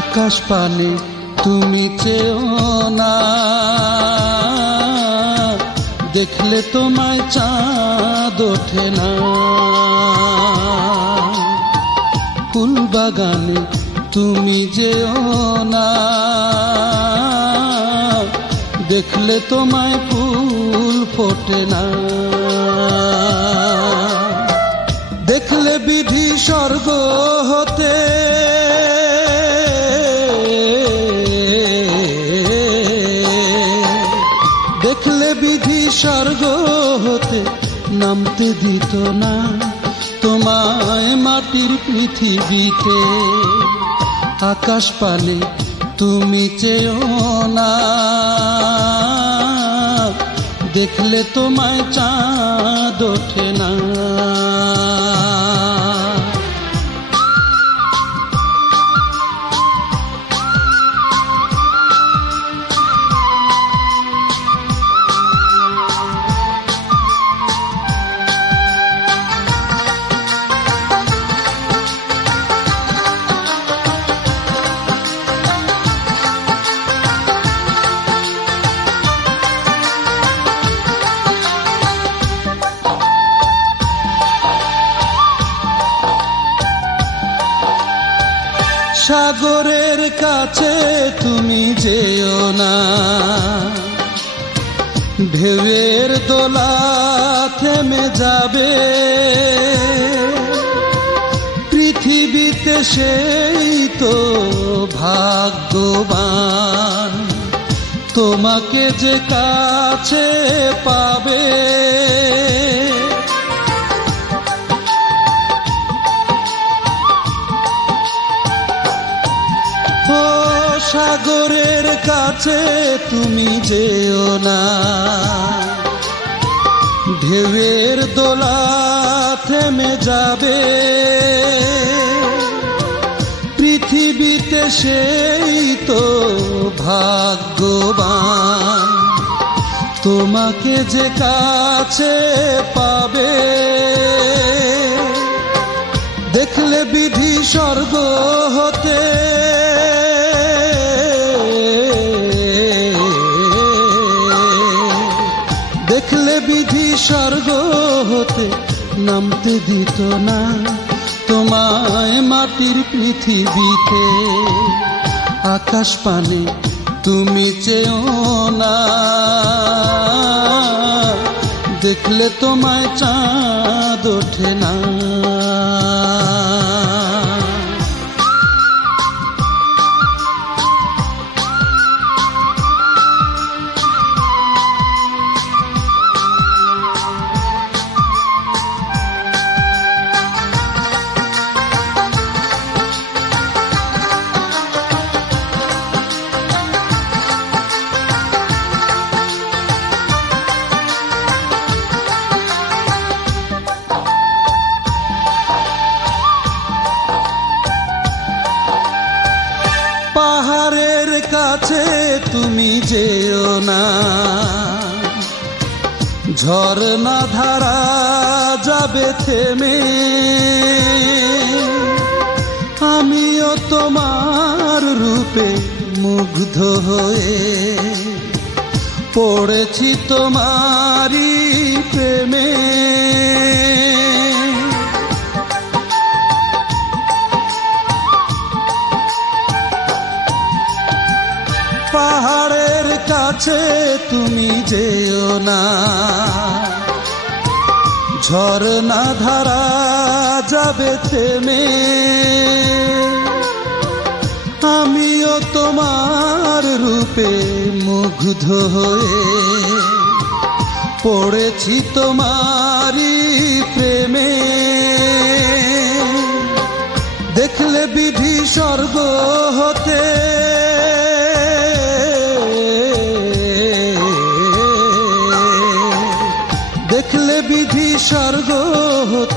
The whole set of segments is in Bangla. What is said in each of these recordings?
আকাশ পানে তুমি চেও না। দেখলে তোমায় চাঁদ ওঠে না। ফুল বাগানে তুমি যেও না। দেখলে তোমায় ফুল ফোটে না। দেখলে বিধি স্বর্গ হতে নামতে দিত না তোমায় মাটির পৃথিবীতে। আকাশ পালে তুমি চেও না। দেখলে তোমায় চাঁদ ওঠে না। সাগরের কাছে তুমি যেও না। ঢেউয়ের দোলা থেমে যাবে। পৃথিবীতে সেই তো ভাগ্যবান। তোমাকে যে কাছে পাবে। সাগরের কাছে তুমি যেও না। ঢেউয়ের দোলা থেমে যাবে। পৃথিবীতে সেই তো ভাগ্যবান। তোমাকে যে কাছে পাবে বিধি স্বর্গ হতে নামতে দিত না। তোমায় মাটির পৃথিবীতে আকাশ পানে তুমি চেও না। দেখলে তোমায় চাঁদ ওঠে না। কাছে তুমি যেও না। ঝর্ণা ধারা যাবে থেমে। আমিও তোমার রূপে মুগ্ধ হয়ে পড়েছি তোমারই প্রেমে। কাছে তুমি যেও না। ঝর্ণা ধারা যাবে থেমে। আমিও তোমার রূপে মুগ্ধ হয়ে পড়েছি তোমারই প্রেমে। দেখলে বিধি স্বর্গ হতে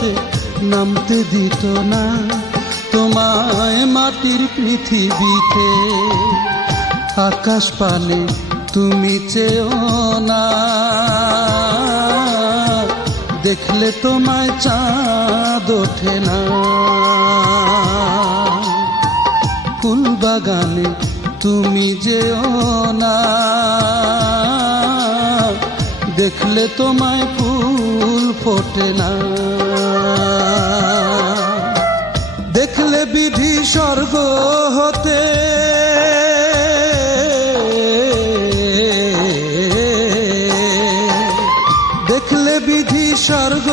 হতে নামতে দিত না। তোমায় মাটির পৃথিবীতে আকাশ পানে তুমি চেও না। দেখলে তোমায় চাঁদ ওঠে না। ফুল বাগানে তুমি যেও না। দেখলে তোমায় ফুল ফোটে না। স্বর্গ হতে। দেখলে বিধি স্বর্গ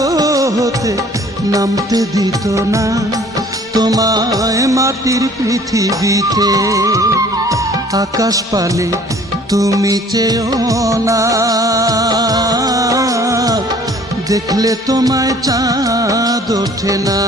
হতে নামতে দিত না তোমায় মাটির পৃথিবীতে। আকাশ পানে তুমি চেয়েও না। দেখলে তোমায় চাঁদ ওঠে না।